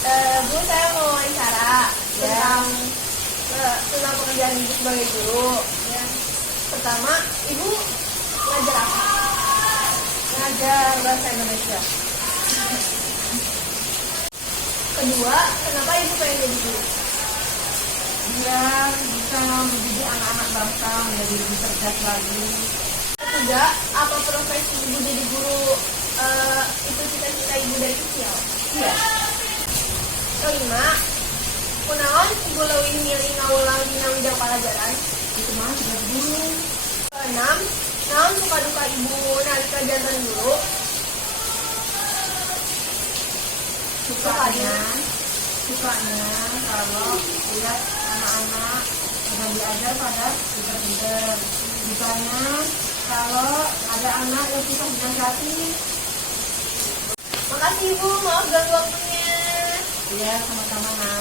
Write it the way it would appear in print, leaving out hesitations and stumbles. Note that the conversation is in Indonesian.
Bu, saya mau wawancara tentang pekerjaan Ibu sebagai guru. Ya. Pertama, Ibu ngajar apa? Ngajar bahasa Indonesia. Kedua, kenapa Ibu pengen jadi guru? Biar bisa mendidik anak-anak bangsa menjadi lebih cerdas lagi. Ketiga, apa profesi Ibu jadi guru itu cita-cita Ibu dari kecil? Iya. Kelima, kunaon Ibu leuwih milih ngawulang dina widang pelajaran? Itu mah sudah dulu. Keenam, naon suka duka Ibu nalika janten guru? Sukanya kalau lihat anak-anak yang diajar pada pintar-pintar. Dukanya kalau ada anak yang susah dinasihati. Makasih Ibu, maaf ganggu waktunya. Iya, sama-sama, Nak.